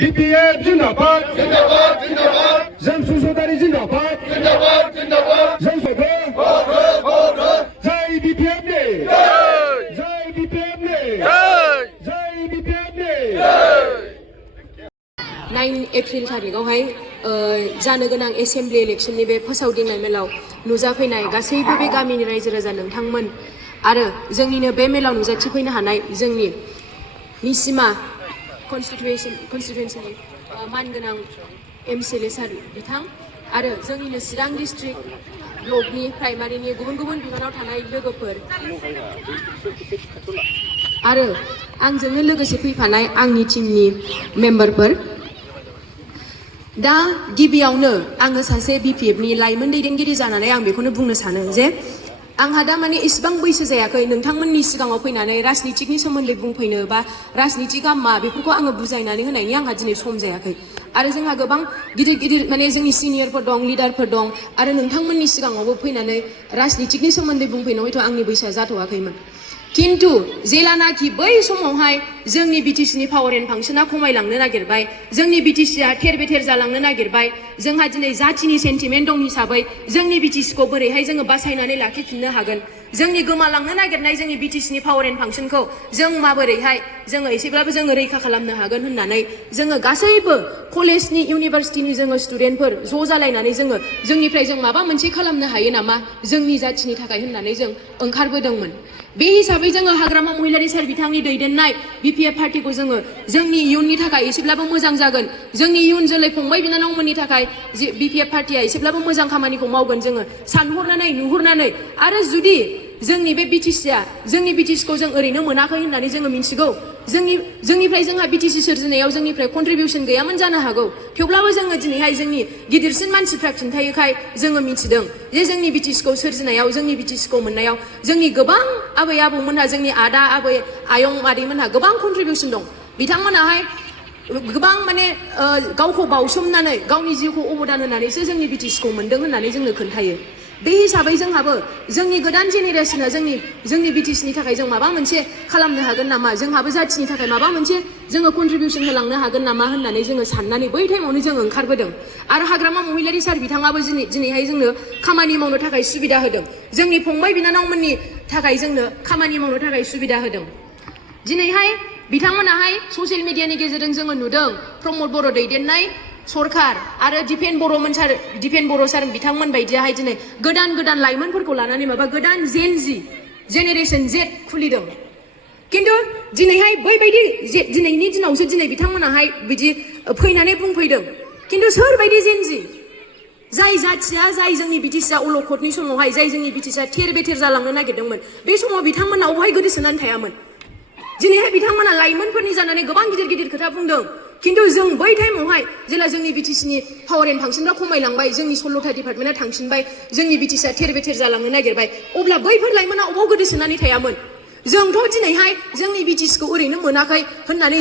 BPF जिंदाबाद जिंदाबाद जिंदाबाद जमशेद चौधरी जिंदाबाद जिंदाबाद जिंदाबाद जमशेद जय BPF ने जय BPF ने जय BPF ने 9 एप्रिल तारिखआवहाय जानो गोनां एसेम्बलि इलेक्शननि बे फोसावदिंनाय मेलाव नुजाफैनाय गासैबो बे गामिनि रायजो राजा नोंथांमोन आरो जोंनिनो बे मेलाव नुजाथिफैनो हानाय जोंनि निसिमा कनस्टिटुएन्सिनि मानगोनां MCLA सार बिथां आरो जोंनिनो चिरां डिस्ट्रिक्ट ब्लकनि प्राइमारिनि गुबुन गुबुन बिबानाव थानाय लोगोफोर आरो आंजोंनो लोगोसे फैफानाय आंनि टीमनि मेम्बारफोर दा गिबियावनो आङो सासे BPFनि लाइमोन दैदेनगिरि जानानै आं बेखौनो बुंनो सानो जे आंहा दा माने इसेबां बैसो जायाखै नोंथांमोननि सिगाङाव फैनानै राजनितिकनि सोमोन्दै बुंफैनो बा राजनितिकआ मा बेफोरखौ आङो बुजायनानै होनायनि आंहा दिनै सम जायाखै आरो जोंहा गोबां गिदिर गिदिर माने जोंनि सिनियरफोर दं लिडारफोर दं आरो नोंथांमोननि सिगाङावबो फैनानै राजनितिकनि सोमोन्दै बुंफैनो हयथ' आंनि बैसोआ जाथ'वाखैमोन किन्तु जेलानाखि बै समावहाय जोंनि BTCनि पावार एन्ड फांसना खमायलांनो नागिरबाय जोंनि BTCआ थेर बेथेर जालांनो नागिरबाय जोंहा दिनै जाथिनि सेन्टिमेन्ट दं हिसाबै जोंनि BTCखौ बोरैहाय जोङो बासायनानै लाखिफिननो हागोन जोंनि गोमालांनो नागिरनाय जोंनि BTCनि पावार एन्ड फांसनखौ जों माबोरैहाय जोङो एसेब्लाबो जोङो रैखा खालामनो हागोन होननानै जोङो गासैबो कलेजनि इउनिभारसिटिनि जोङो स्टुडेन्टफोर ज' जालायनानै जोंनिफ्राय जों माबा मोनसे खालामनो हायो नामा जोंनि जाथिनि थाखाय होननानै जों ओंखारबोदोंमोन बे हिसाबै जोङो हाग्रामा महिलारि सार बिथांनि दैदेननाय BPF पार्टिखौ जोङो जोंनि इयुननि थाखाय एसेब्लाबो मोजां जागोन जोंनि इयुन जोलै फंबाय बिनानावमोननि थाखाय BPF पार्टिया एसेब्लाबो मोजां खामानिखौ मावगोन जोङो सानहरनानै नुहुरनानै आरो जुदि जोंनि बे BTCआ जोंनि BTCखौ जों ओरैनो मोनाखै होननानै जोङो मिथिगौ जोंनिफ्राय जोंहा BTC सोरजिनायाव जोंनिफ्राय कन्ट्रिबिउसन गैयामोन जानो हागौ थेवब्लाबो जोङो दिनैहाय जोंनि गिदिरसिन मानसिफ्रा खिन्थायोखाय जोङो मिथिदों जे जोंनि BTCखौ सोरजिनायाव जोंनि BTCखौ मोननायाव जोंनि गोबां आबै आबौमोनहा जोंनि आदा आबै आयं मादैमोनहा गोबां कन्ट्रिबिउसन दं बिथांमोनाहाय गोबां माने गावखौ बावसोमनानै गावनि जिउखौ अबदान होनानैसो जोंनि BTCखौ मोनदों होननानै जोंनो खोन्थायो बे हिसाबै जोंहाबो जोंनि गोदान जेनेरेसना जोंनि BTCनि थाखाय जों माबा मोनसे खालामनो हागोन नामा जोंहाबो जाथिनि थाखाय माबा मोनसे जोङो कन्ट्रिबिउसन होलांनो हागोन नामा होननानै जोङो साननानै बै टाइमावनो जों ओंखारबोदों आरो हाग्रामा महिलारि सार बिथाङाबो दिनैहाय जोंनो खामानि मावनो थाखाय सुबिदा होदों जोंनि फंबाय बिनानावमोननि थाखाय जोंनो खामानि मावनो थाखाय सुबिदा होदों दिनैहाय बिथांमोनाहाय ससियेल मिडियानि गेजेरजों जोङो नुदों प्रमद बर' दैदेननाय सरकार आरो दिपेन बर' सार बिथांमोन बायदियाहाय दिनै गोदान लाइमोनफोरखौ लानानै माबा गोदान जेनेरेसन Z खुलिदों किन्तु दिनैहाय बैबायदि दिनैनि दिनावसो दिनै बिथांमोनाहाय बिदि फैनानै बुंफैदों किन्तु सोरबायदि जेनजि जाय जाथिया जाय जोंनि BTCआ अलखदनि समावहाय जाय जोंनि BTCआ थेर बेथेर जालांनो नागिरदोंमोन बे समाव बिथांमोना अबहाय गोदोसोनानै थायामोन दिनैहाय बिथांमोना लाइमोनफोरनि जानानै गोबां गिदिर खोथा बुंदों किन्तु जों बै टाइमावहाय जेला जोंनि BTCनि पावार एन्ड फांसनफ्रा खमायलांबाय जोंनि 16था डिपार्टमेन्टआ थांफिनबाय जोंनि BTCआ थेर बेथेर जालांनो नागिरबाय अब्ला बैफोर लाइमोना अबाव गोदोसोनानै थायामोन जोंथ' दिनैहाय जोंनि BTCखौ ओरैनो मोनाखै होननानै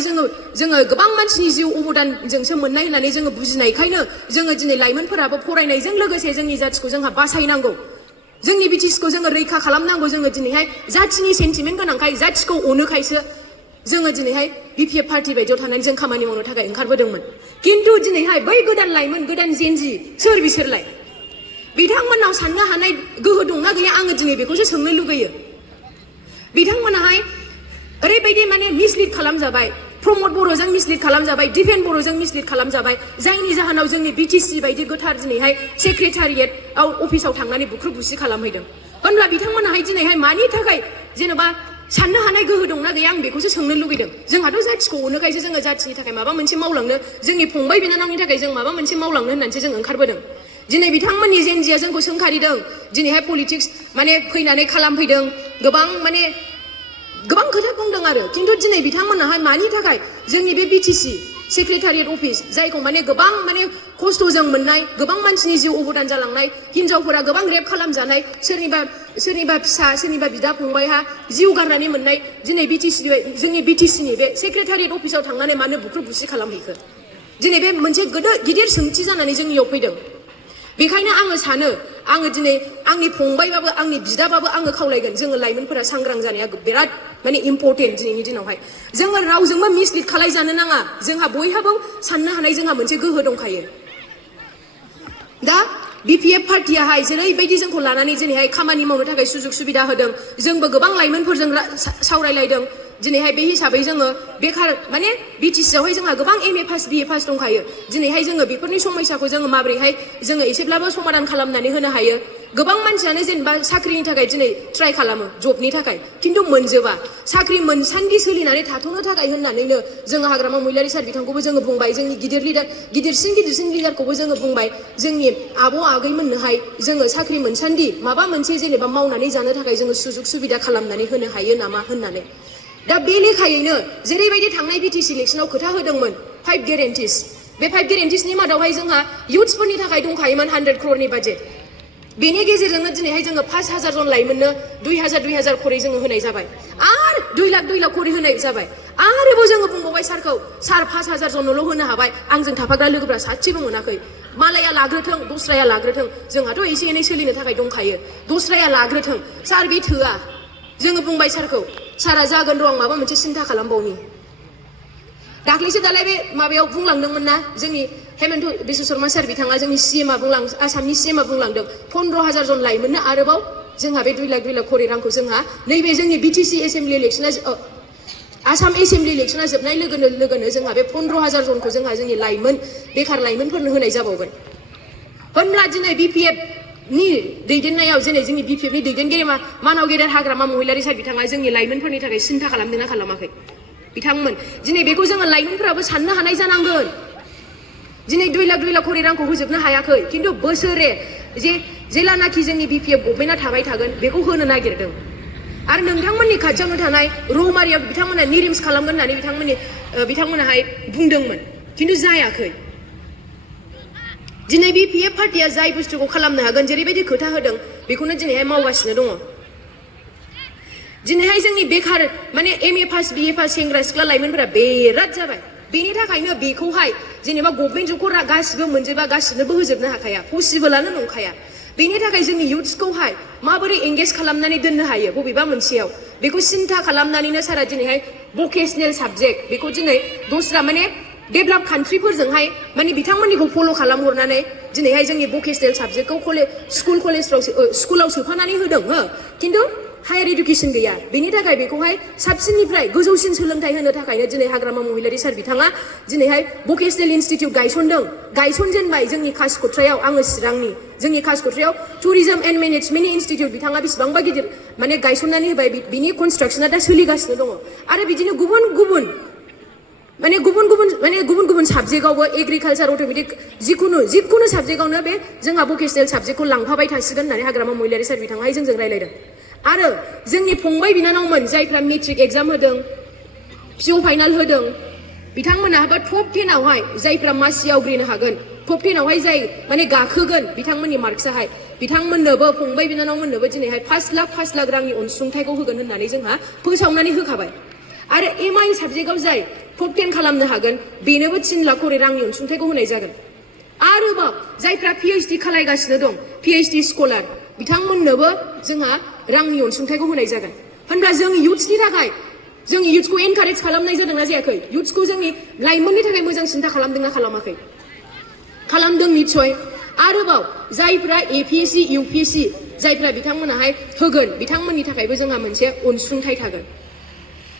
जोङो गोबां मानसिनि जिउ अबदानजोंसो मोननाय होननानै जोङो बुजिनायखायनो जोङो दिनै लाइमोनफोराबो फरायनायजों लोगोसे जोंनि जाथिखौ जोंहा बासायनांगौ जोंनि BTCखौ जोङो रैखा खालामनांगौ जोङो दिनैहाय जाथिनि सेन्टिमेन्ट गोनांखाय जाथिखौ अनोखायसो जोङो दिनैहाय BPF पार्टि बायदियाव थानानै जों खामानि मावनो थाखाय ओंखारबोदोंमोन किन्तु दिनैहाय बै गोदान लाइमोन गोदान जेनजि सोर बिसोरलाय बिथांमोननाव साननो हानाय गोहो दंना गैया आङो दिनै बेखौसो सोंनो लुगैयो बिथांमोनाहाय ओरैबायदि माने मिसलिड खालामजाबाय प्रमद बर'जों मिसलिड खालामजाबाय दिपेन बर'जों मिसलिड खालामजाबाय जायनि जाहोनाव जोंनि BTC बायदि गोथार दिनैहाय सेक्रेटारियेटआव अफिसाव थांनानै बुख्रुब बुसि खालामहैदों होनब्ला बिथांमोनाहाय दिनैहाय मानि थाखाय जेनेबा साननो हानाय गोहो दंना गैया आं बेखौसो सोंनो लुगैदों जोंहाथ' जाथिखौ अनोखायसो जोङो जाथिनि थाखाय माबा मोनसे मावलांनो जोंनि फंबाय बिनानावनि थाखाय जों माबा मोनसे मावलांनो होननानैसो जों ओंखारबोदों दिनै बिथांमोननि जेनजिया जोंखौ सोंखारिदों दिनैहाय पलिटिक्स माने फैनानै खालामफैदों गोबां खोथा बुंदों आरो किन्तु दिनै बिथांमोनाहाय मानि थाखाय जोंनि बे BTC सेक्रेटारियेट अफिस जायखौ माने गोबां माने खस्थ'जों मोननाय गोबां मानसिनि जिउ अबदान जालांनाय हिनजावफोरा गोबां रेप खालामजानाय सोरनिबा फिसा सोरनिबा बिदा फंबायहा जिउ गारनानै मोननाय दिनै जोंनि BTCनि बे सेक्रेटारियेट अफिसाव थांनानै मानो बुख्रुब बुसि खालामहैखो दिनै बे मोनसे गिदिर सोंथि जानानै जोंनियाव फैदों बेखायनो आङो सानो आङो दिनै आंनि फंबायबाबो आंनि बिदाबाबो आङो खावलायगोन जोङो लाइमोनफोरा सांग्रां जानाया बिराद माने इम्परटेन्ट दिनैनि दिनावहाय जोङो रावजोंबो मिसलिड खालायजानो नाङा जोंहा बयहाबो साननो हानाय जोंहा मोनसे गोहो दंखायो दा BPF पार्टियाहाय जेरैबायदि जोंखौ लानानै दिनैहाय खामानि मावनो थाखाय सुजुग सुबिदा होदों जोंबो गोबां लाइमोनफोरजों सावरायलायदों दिनैहाय बे हिसाबै जोङो बेखार माने BTC आवहाय जोंहा गोबां MA पास BA पास दंखायो दिनैहाय जोङो बेफोरनि समस्याखौ जोङो माबोरैहाय जोङो एसेब्लाबो समाधान खालामनानै होनो हायो गोबां मानसियानो जेनेबा साख्रिनि थाखाय दिनै ट्राइ खालामो जबनि थाखाय खिन्थु मोनजोबा साख्रि मोनसान्दि सोलिनानै थाथ'नो थाखाय होननानैनो जोङो हाग्रामा महिलारि सार बिथांखौबो जोङो बुंबाय जोंनि गिदिरसिन लिडारखौबो जोङो बुंबाय जोंनि आबौ आगैमोननोहाय जोङो साख्रि मोनसान्दि माबा मोनसे जेनेबा मावनानै जानो थाखाय जोङो सुजुग सुबिदा खालामनानै होनो हायो नामा होननानै दा बे लेखायैनो जेरैबायदि थांनाय BTC इलेक्शनाव खोथा होदोंमोन 5 गेरेन्टिस बे 5 गेरेन्टिसनि मादावहाय जोंहा इयुथ्सफोरनि थाखाय दंखायोमोन 100 crore बाजेट बेनि गेजेरजोंनो दिनैहाय जोङो 5,000 जन लाइमोननो 2,000 खरै जोङो होनाय जाबाय आरो 2 लाख खरै होनाय जाबाय आरोबाव जोङो बुंबावबाय सारखौ सार 5,000 जनल' होनो हाबाय आंजों थाफाग्रा लोगोफ्रा सासेबो मोनाखै मालाया लाग्रोथों दस्राया लाग्रोथों जोंहाथ' एसे एनै सोलिनो थाखाय दंखायो दस्राया लाग्रोथों सार बे थोआ जोङो बुंबाय सारखौ सारा जागोन र' आं माबा मोनसे सिन्था खालामबावनि दाख्लैसो दालाय बे माबायाव बुंलांदोंमोन ना जोंनि हेमन्त बिश्व शर्मा सार बिथाङा जोंनि CM आसामनि CM बुंलांदों 15,000 जन लाइमोननो आरोबाव जोंहा बे 2 लाख खरै रांखौ जोंहा नैबे जोंनि BTC एसेम्बलि इलेक्शना आसाम एसेम्बलि इलेक्शना जोबनाय लोगोनो जोंहा बे 15,000 जनखौ जोंहा जोंनि लाइमोन बेखार लाइमोनफोरनो होनाय जाबावगोन होनब्ला दिनै BPF नि दैदेननायाव दिनै जोंनि BPF नि दैदेनगिरि मानाव गेदेर हाग्रामा महिलारि सार बिथाङा जोंनि लाइमोनफोरनि थाखाय सिन्था खालामदोंना खालामाखै बिथांमोन दिनै बेखौ जोङो लाइमोनफोराबो साननो हानाय जानांगोन दिनै 2 लाख खरै रांखौ होजोबनो हायाखै खिन्थु बोसोरे जेलानाखि जोंनि BPF गभर्नमेन्टआ थाबाय थागोन बेखौ होनो नागिरदों आरो नोंथांमोननि खाथियावनो थानाय रौमारियाव बिथांमोना निरिम्स खालामगोन होननानै बिथांमोनाहाय बुंदोंमोन खिन्थु जायाखै दिनै BPF पार्टिया जाय बुस्थुखौ खालामनो हागोन जेरैबायदि खोथा होदों बेखौनो दिनैहाय मावगासिनो दङ दिनैहाय जोंनि बेखार माने MA पास BA पास सेंग्रा सिख्ला लाइमोनफोरा बेराद जाबाय बेनि थाखायनो बेखौहाय जेनेबा गभर्नमेन्ट जबखौ गासिबो मोनजोबा गासिनोबो होजोबनो हाखाया पसिबोलानो नंखाया बेनि थाखाय जोंनि इयुथ्सखौहाय माबोरै एंगेज खालामनानै दोननो हायो बबेबा मोनसेयाव बेखौ सिन्था खालामनानैनो सारा दिनैहाय भकेसनेल साबजेक्ट बेखौ दिनै दस्रा माने डेभेलप कान्ट्रिफोरजोंहाय माने बिथांमोननिखौ फल' खालामहरनानै दिनैहाय जोंनि भकेसनेल साबजेक्टखौ स्कुलाव सोफानानै होदों हो खिन्थु हायार इडुकेसन गैया बेनि थाखाय बेखौहाय साबसिननिफ्राय गोजौसिन सोलोंथाइ होनो थाखायनो दिनै हाग्रामा महिलारि सार बिथाङा दिनैहाय भकेसनेल इनस्टिट्युट गायसनजेनबाय जोंनि कासिक'ट्रायाव आङो चिरांनि जोंनि कासिक'ट्रायाव टुरिजम एन्ड मेनेजमेन्टनि इनस्टिट्युट बिथाङा बेसेबांबा गिदिर माने गायसननानै होबाय बिनि कनस्ट्राक्सना दा सोलिगासिनो दङ आरो बिदिनो गुबुन गुबुन साबजेक्टआवबो एग्रिकालचार अट'मेटिक जिखुनु साबजेक्टआवनो बे जोंहा भकेसनेल साबजेक्टखौ लांफाबाय थासिगोन होननानै हाग्रामा महिलारि सार बिथाङाहाय जोंजों रायलायदों आरो जोंनि फंबाय बिनानावमोन जायफ्रा मेट्रिक एग्जाम होदों PO फाइनाल होदों बिथांमोनाबो टप 10 आवहाय जायफ्रा मासि आवग्रिनो हागोन टप 10 आवहाय जाय माने गाखोगोन बिथांमोननि मार्कसाहाय बिथांमोननोबो फंबाय बिनानावमोननोबो दिनैहाय 5 लाख रांनि अनसुंथाइखौ होगोन होननानै जोंहा फोसावनानै होखाबाय आरो MI साबजेक्टआव जाय टप 10 खालामनो हागोन बेनोबो 3 लाख खरै रांनि अनसुंथाइखौ होनाय जागोन आरोबाव जायफ्रा PhD खालायगासिनो दं PhD स्कलार बिथांमोननोबो जोंहा रांनि अनसुंथाइखौ होनाय जागोन होनब्ला जों इयुथ्सनि थाखाय जों इयुथ्सखौ एनकारेज खालामनाय जादोंना जायाखै इयुथ्सखौ जोंनि लाइमोननि थाखाय मोजां सिन्था खालामदोंना खालामाखै खालामदों निस्सय आरोबाव जायफ्रा APSC UPSC जायफ्रा बिथांमोनाहाय होगोन बिथांमोननि थाखायबो जोंहा मोनसे अनसुंथाइ थागोन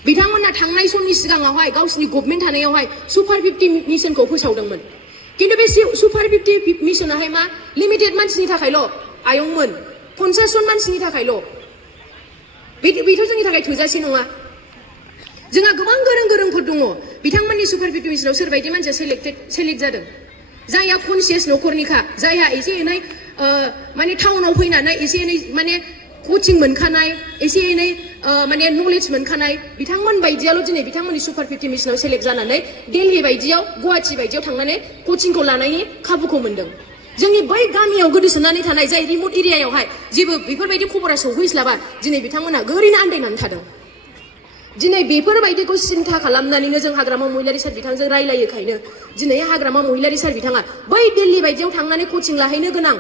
बिथांमोना थांनाय समनि सिगाङावहाय गावसिनि गभर्नमेन्ट थानायावहाय सुपार 50 मिशनखौ फोसावदोंमोन खिन्थु बे सुपार 50 मिशनाहाय मा लिमिटेड मानसिनि थाखायल' आयंमोन 50 जन मानसिनि थाखायल' बेथ' जोंनि थाखाय थोजासे नङा जोंहा गोबां गोरोंफोर दङ बिथांमोननि सुपार 50 मिशनाव सोरबायदि मानसिया सेलेक्ट जादों जायहा कनसियास न'खरनिखा जायहा एसे एनै माने टाउनाव फैनानै एसे एनै माने कोचिं मोनखानाय एसे एनै माने नलेज मोनखानाय बिथांमोन बायदियाल' दिनै बिथांमोननि सुपार 50 मिशनाव सेलेक्ट जानानै दिल्ली बायदियाव गुवाहाटि बायदियाव थांनानै कोचिंखौ लानायनि खाबुखौ मोनदों जोंनि बै गामियाव गोदोसोनानै थानाय जाय रिमोट एरियायावहाय जेबो बेफोरबायदि खबरा सौहैस्लाबा दिनै बिथांमोना ओरैनो आन्दायनानै थादों दिनै बेफोरबायदिखौ सिन्था खालामनानैनो जों हाग्रामा महिलारी सार बिथांजों रायलायोखायनो दिनै हाग्रामा महिलारी सार बिथाङा बै दिल्ली बायदियाव थांनानै कचिं लाहैनो गोनां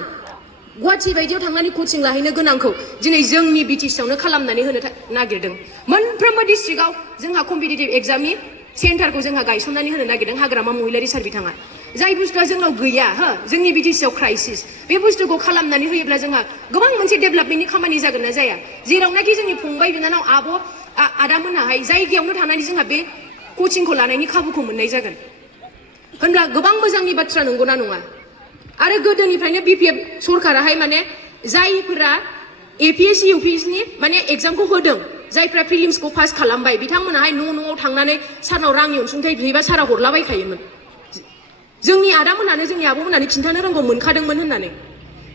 गुवाहाटी बायदियाव थांनानै कचिं लाहैनो गोनांखौ दिनै जोंनि बिटिसिआवनो खालामनानै होनो नागिरदों मोनफ्रोमबो डिस्ट्रिक्टआव जोंहा कम्पिटिटिभ एग्जामनि सेन्टारखौ जोंहा गायसननानै होनो नागिरदों हाग्रामा महिलारी सार बिथाङा जाय बुस्थुआ जोंनाव गैया हो जोंनि बिटिसिआव क्राइसिस बे बुस्थुखौ खालामनानै होयोब्ला जोंहा गोबां मोनसे डेभेलपमेन्टनि खामानि जागोन ना जाया जेरावनाखि जोंनि फंबाय बिनानाव आब' आदामोनाहाय जायगायावनो थानानै जोंहा बे कचिंखौ लानायनि खाबुखौ मोननाय जागोन होनब्ला गोबां मोजांनि बाथ्रा नंगौना नङा आरो गोदोनिफ्रायनो बिपिएफ सरकाराहाय माने जायफोरा एपिएससि इउपिएससिनि माने एग्जामखौ होदों जायफ्रा प्रिलिम्सखौ पास खालामबाय बिथांमोनाहाय न'आव थांनानै सारनाव रांनि अनसुंथाइ बिहैबा सारा हरलाबायखायोमोन जोंनि आदामोनानो जोंनि आब'मोनानो खिन्थानो रोंगौ मोनखादोंमोन होननानै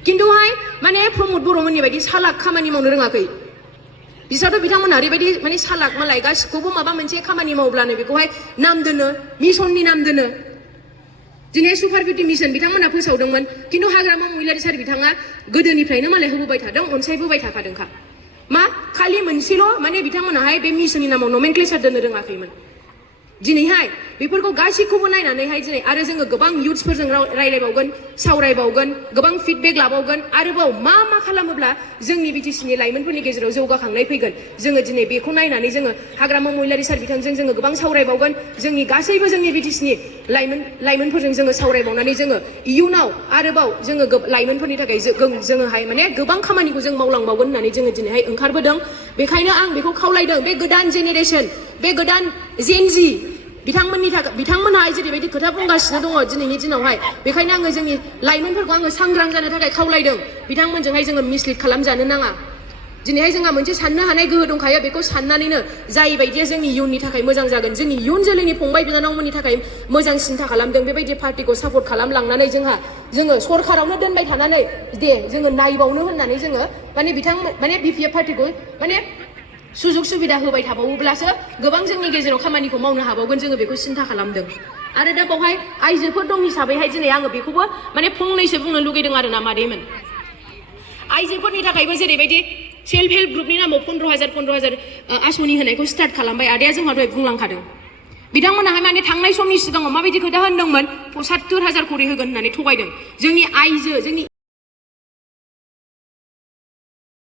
खिन्थुहाय माने प्रमद बर'मोननि बायदि सालाक खामानि मावनो रोङाखै बिसोरथ' बिथांमोना ओरैबायदि माने सालाक मालाय गासिखौबो माबा मोनसे खामानि मावब्लानो बेखौहाय नाम दोनो मिशननि नाम दोनो दिनै सुपार बिउटि मिशन बिथांमोना फोसावदोंमोन खिन्थु हाग्रामा महिलारी सार बिथाङा गोदोनिफ्रायनो मालाय होबोबाय थादों अनसायबोबाय थाखादोंखा मा खालि मोनसेल' माने बिथांमोनाहाय बे मिशननि नामाव नमेनक्लेचार दोननो रोङाखैमोन दिनैहाय बेफोरखौ गासैखौबो नायनानैहाय दिनै आरो जोङो गोबां इयुथ्सफोरजों रायलायबावगोन सावरायबावगोन गोबां फिडबेक लाबावगोन आरोबाव मा खालामोब्ला जोंनि बिटिसिनि लाइमोनफोरनि गेजेराव जौगाखांनाय फैगोन जोङो दिनै बेखौ नायनानै जोङो हाग्रामा महिलारी सार बिथांजों जोङो गोबां सावरायबावगोन जोंनि गासैबो जोंनि बिटिसिनि लाइमोनफोरजों जोङो सावरायबावनानै जोङो इयुनाव आरोबाव जोङो लाइमोनफोरनि थाखाय जोङोहाय माने गोबां खामानिखौ जों मावलांबावगोन होननानै जोङो दिनैहाय ओंखारबोदों बेखायनो आं बेखौ खावलायदों बे गोदान जेनेरेसन बे गोदान जेनजि बिथांमोनहा जेरैबायदि खोथा बुंगासिनो दङ दिनैनि दिनावहाय बेखायनो आङो जोंनि लाइमोनफोरखौ आङो सांग्रां जानो थाखाय खावलायदों बिथांमोनजोंहाय जोङो मिसलिड खालामजानो नाङा दिनैहाय जोंहा मोनसे साननो हानाय गोहो दंखायो बेखौ साननानैनो जाय बायदिया जोंनि इयुननि थाखाय मोजां जागोन जोंनि इयुन जोलैनि फंबाय बिनानावमोननि थाखाय मोजां सिन्था खालामदों बेबायदि पार्टिखौ सापर्ट खालामलांनानै जोङो सरकारावनो दोनबाय थानानै दे जोङो नायबावनो होननानै जोङो माने बिपिएफ पार्टिखौ माने सुजुग सुबिदा होबाय थाबावोब्लासो गोबां जोंनि गेजेराव खामानिखौ मावनो हाबावगोन जोङो बेखौ सिन्था खालामदों आरो दा बावहाय आइजोफोर दं हिसाबैहाय दिनै आङो बेखौबो माने फंनैसो बुंनो लुगैदों आरो ना मादैमोन आइजोफोरनि थाखायबो जेरैबायदि सेल्फ हेल्प ग्रुपनि नामाव 15,000 आसनि होनायखौ स्टार्ट खालामबाय आदाया जोंहा दहाय बुंलांखादों बिथांमोनाहाय माने थांनाय समनि सिगाङाव माबायदि खोथा होनदोंमोन 70,000 खरि होगोन होननानै थगायदों जोंनि आइजो जोंनि